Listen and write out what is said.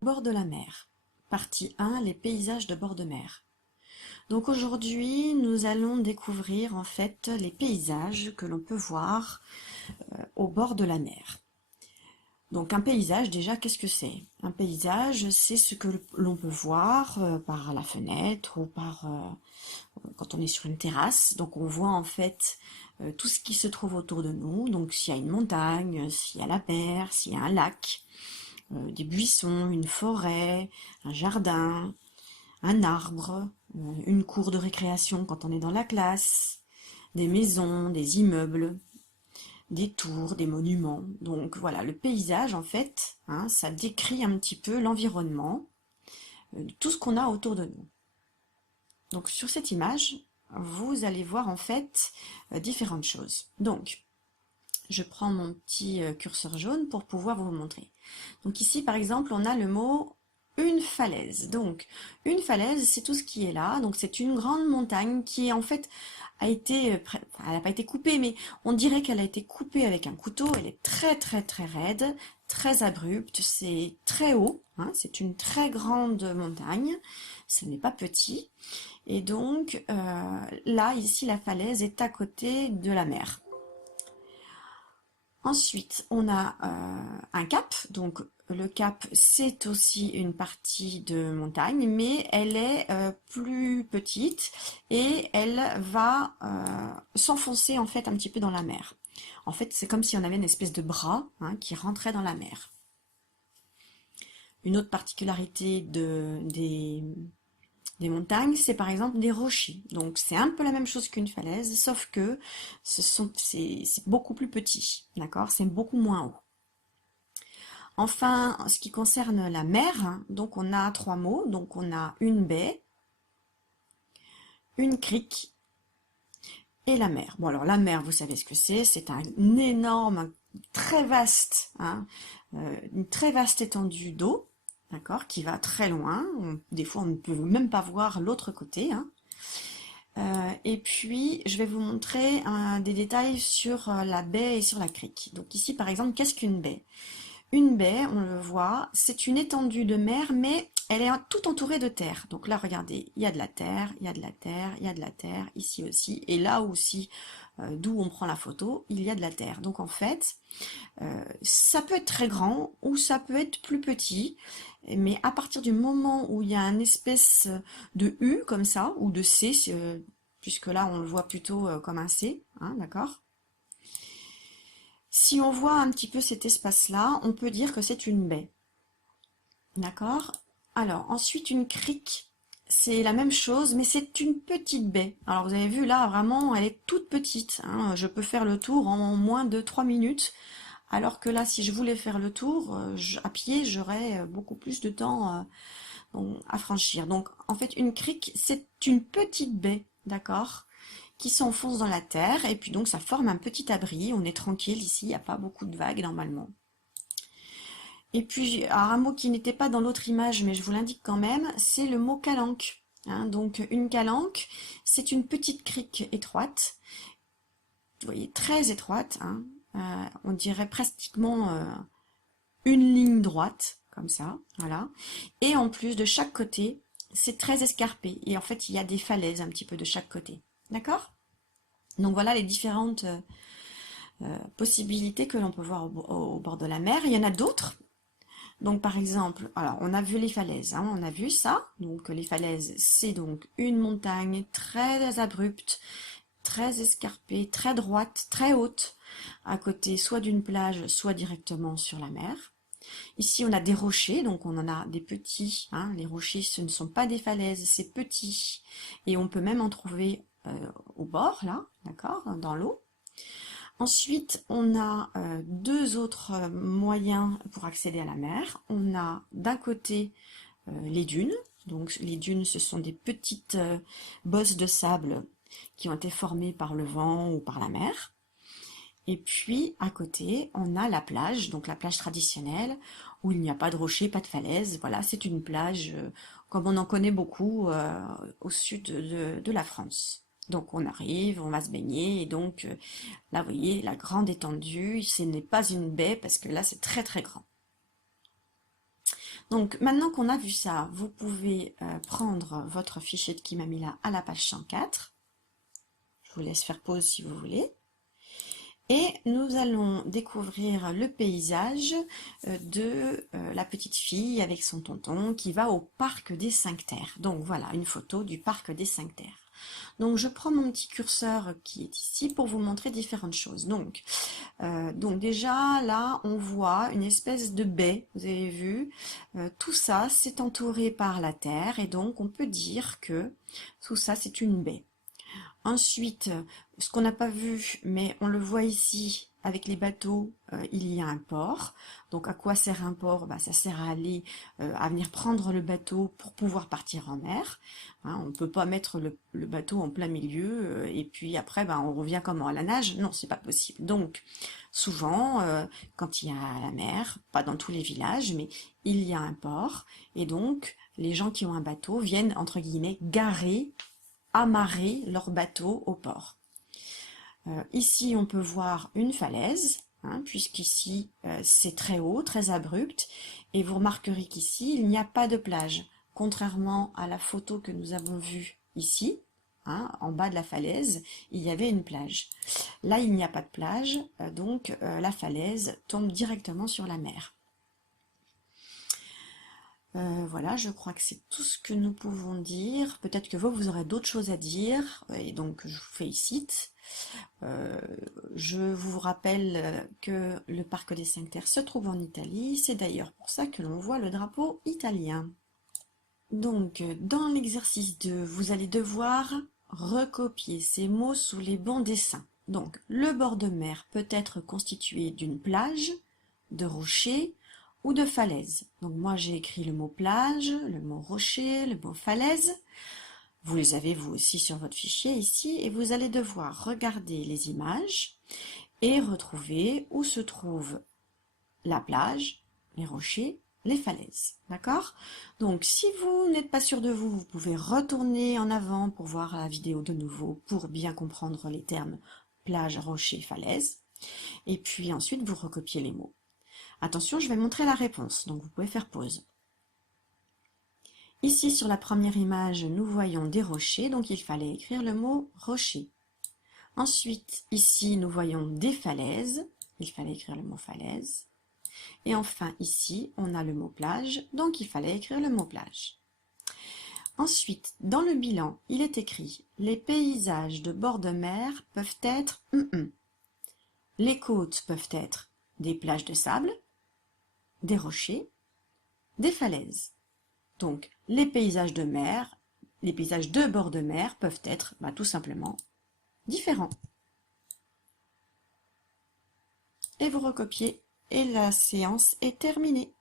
Bord de la mer. Partie 1, les paysages de bord de mer. Donc aujourd'hui, nous allons découvrir en fait les paysages que l'on peut voir au bord de la mer. Donc un paysage, déjà, qu'est-ce que c'est? Un paysage, c'est ce que l'on peut voir par la fenêtre ou quand on est sur une terrasse. Donc on voit en fait tout ce qui se trouve autour de nous. Donc s'il y a une montagne, s'il y a la mer, s'il y a un lac, des buissons, une forêt, un jardin, un arbre, une cour de récréation quand on est dans la classe, des maisons, des immeubles, des tours, des monuments. Donc voilà, le paysage en fait, hein, ça décrit un petit peu l'environnement, tout ce qu'on a autour de nous. Donc sur cette image, vous allez voir en fait différentes choses. Donc, je prends mon petit curseur jaune pour pouvoir vous montrer. Donc ici, par exemple, on a le mot une falaise. Donc, une falaise, c'est tout ce qui est là. Donc, c'est une grande montagne qui, en fait, a été, elle n'a pas été coupée, mais on dirait qu'elle a été coupée avec un couteau. Elle est très, très, très raide, très abrupte. C'est très haut, hein. C'est une très grande montagne. Ce n'est pas petit. Et donc, là, ici, la falaise est à côté de la mer. Ensuite, on a un cap. Donc, le cap, c'est aussi une partie de montagne, mais elle est plus petite et elle va s'enfoncer en fait un petit peu dans la mer. En fait, c'est comme si on avait une espèce de bras, hein, qui rentrait dans la mer. Une autre particularité des montagnes, c'est par exemple des rochers. Donc c'est un peu la même chose qu'une falaise, sauf que c'est beaucoup plus petit, d'accord? C'est beaucoup moins haut. Enfin, en ce qui concerne la mer, donc on a trois mots. Donc on a une baie, une crique et la mer. Bon alors la mer, vous savez ce que c'est un énorme, très vaste, hein, une très vaste étendue d'eau, d'accord, qui va très loin. Des fois on ne peut même pas voir l'autre côté, hein. Et puis, je vais vous montrer des détails sur la baie et sur la crique. Donc ici, par exemple, qu'est-ce qu'une baie? Une baie, on le voit, c'est une étendue de mer, mais elle est tout entourée de terre. Donc là, regardez, il y a de la terre, il y a de la terre, il y a de la terre, ici aussi, et là aussi, d'où on prend la photo, il y a de la terre. Donc en fait, ça peut être très grand ou ça peut être plus petit, mais à partir du moment où il y a une espèce de U comme ça, ou de C, puisque là on le voit plutôt comme un C, hein, d'accord? Si on voit un petit peu cet espace-là, on peut dire que c'est une baie, d'accord? Alors ensuite une crique, c'est la même chose, mais c'est une petite baie. Alors vous avez vu là, vraiment, elle est toute petite, hein. Je peux faire le tour en moins de 3 minutes. Alors que là, si je voulais faire le tour à pied, j'aurais beaucoup plus de temps à franchir. Donc, en fait, une crique, c'est une petite baie, d'accord, qui s'enfonce dans la terre, et puis donc ça forme un petit abri. On est tranquille ici, il n'y a pas beaucoup de vagues normalement. Et puis, alors, un mot qui n'était pas dans l'autre image, mais je vous l'indique quand même, c'est le mot calanque, hein. Donc, une calanque, c'est une petite crique étroite, vous voyez, très étroite, hein. On dirait pratiquement une ligne droite, comme ça, voilà. Et en plus, de chaque côté, c'est très escarpé. Et en fait, il y a des falaises un petit peu de chaque côté. D'accord? Donc voilà les différentes possibilités que l'on peut voir au bord de la mer. Il y en a d'autres. Donc par exemple, alors on a vu les falaises, hein, on a vu ça. Donc les falaises, c'est donc une montagne très abrupte, très escarpée, très droite, très haute, à côté soit d'une plage, soit directement sur la mer. Ici, on a des rochers, donc on en a des petits, hein. Les rochers, ce ne sont pas des falaises, c'est petit. Et on peut même en trouver au bord, là, d'accord, dans l'eau. Ensuite, on a deux autres moyens pour accéder à la mer. On a d'un côté les dunes. Donc les dunes, ce sont des petites bosses de sable qui ont été formées par le vent ou par la mer. Et puis, à côté, on a la plage, donc la plage traditionnelle, où il n'y a pas de rochers, pas de falaises. Voilà, c'est une plage comme on en connaît beaucoup au sud de la France. Donc on arrive, on va se baigner, et donc là, vous voyez, la grande étendue, ce n'est pas une baie, parce que là, c'est très très grand. Donc maintenant qu'on a vu ça, vous pouvez prendre votre fichier de Kimamila à la page 104. Je vous laisse faire pause si vous voulez. Et nous allons découvrir le paysage de la petite fille avec son tonton qui va au parc des 5 terres. Donc voilà, une photo du parc des 5 terres. Donc je prends mon petit curseur qui est ici pour vous montrer différentes choses. Donc déjà là on voit une espèce de baie, vous avez vu, tout ça c'est entouré par la terre et donc on peut dire que tout ça c'est une baie. Ensuite, ce qu'on n'a pas vu, mais on le voit ici avec les bateaux, il y a un port. Donc à quoi sert un port? Ça sert à aller, à venir prendre le bateau pour pouvoir partir en mer. Hein, on ne peut pas mettre le bateau en plein milieu et puis après on revient comment? À la nage? Non, c'est pas possible. Donc souvent, quand il y a la mer, pas dans tous les villages, mais il y a un port et donc les gens qui ont un bateau viennent entre guillemets garer, amarrer leur bateau au port. Ici, on peut voir une falaise, hein, puisqu'ici, c'est très haut, très abrupt, et vous remarquerez qu'ici, il n'y a pas de plage, contrairement à la photo que nous avons vue ici, hein, en bas de la falaise, il y avait une plage. Là, il n'y a pas de plage, donc la falaise tombe directement sur la mer. Voilà, je crois que c'est tout ce que nous pouvons dire. Peut-être que vous aurez d'autres choses à dire, et donc je vous félicite. Je vous rappelle que le parc des 5 terres se trouve en Italie. C'est d'ailleurs pour ça que l'on voit le drapeau italien. Donc, dans l'exercice 2, vous allez devoir recopier ces mots sous les bons dessins. Donc, le bord de mer peut être constitué d'une plage, de rochers, ou de falaise. Donc moi j'ai écrit le mot plage, le mot rocher, le mot falaise. Vous les avez vous aussi sur votre fichier ici et vous allez devoir regarder les images et retrouver où se trouve la plage, les rochers, les falaises. D'accord? Donc si vous n'êtes pas sûr de vous, vous pouvez retourner en avant pour voir la vidéo de nouveau pour bien comprendre les termes plage, rocher, falaise. Et puis ensuite vous recopiez les mots. Attention, je vais montrer la réponse, donc vous pouvez faire pause. Ici, sur la première image, nous voyons des rochers, donc il fallait écrire le mot rocher. Ensuite, ici, nous voyons des falaises, il fallait écrire le mot falaise. Et enfin, ici, on a le mot plage, donc il fallait écrire le mot plage. Ensuite, dans le bilan, il est écrit « Les paysages de bord de mer peuvent être... Les côtes peuvent être des plages de sable, des rochers, des falaises. Donc, les paysages de mer, les paysages de bord de mer peuvent être tout simplement différents. Et vous recopiez et la séance est terminée.